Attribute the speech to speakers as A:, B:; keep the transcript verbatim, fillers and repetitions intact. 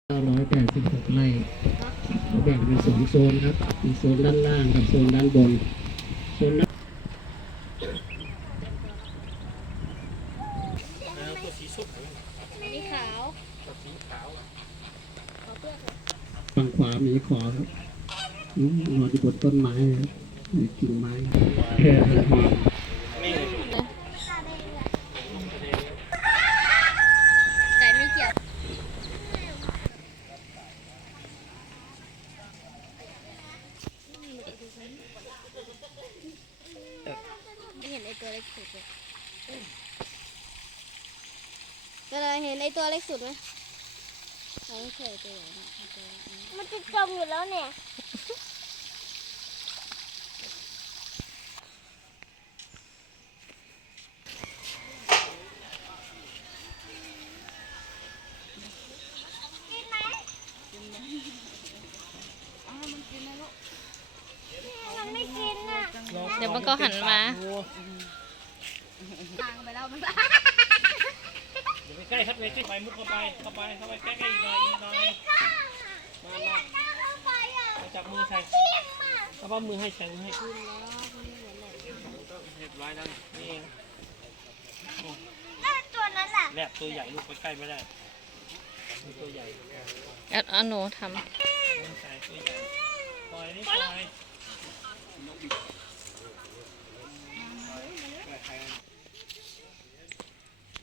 A: เก้าร้อยแปดสิบหกไร่แบ่งเป็นสองโซนครับมีโซนด้านล่างกับโซนด้านบนโซนด้าน
B: สีขาว
A: ฝั่งขวามีขอครับนอนอยู่บนต้นไม้ครับมีกิ่งไม้แค่หอม
B: ไก่ไม่เกี่ยวไม่เห็นไอตัวเล็กสุดเลยก็เลยเห็นไอตัวเล็กสุดไหมไม่เคยตัวใหญ่มันจะจมอยู่แล้วเนี่ยมันไม่กินน่ะ
C: เดี๋ยวมันก็หันมา
B: ทางไปแล้วมัน
D: อย่าไปใกล้ครับเลยใกล้ไปมุดเข้าไปเข้าไปเข้าไปใกล้ใกล้อีกหน่อยอีกหน่อยมามามาจับมือใส่เอาว่ามือให้ใส่มือให้เรียบร้อยแล้วนี่เอง
B: ตัวนั้นแหละ
D: แลบตัวใหญ่ลูกไปใกล้ไม่ได้ตัวใหญ่
C: เอาเอาหนูทำ
D: ใส่ตัวใหญ่ปล่อยนี่ปล่อย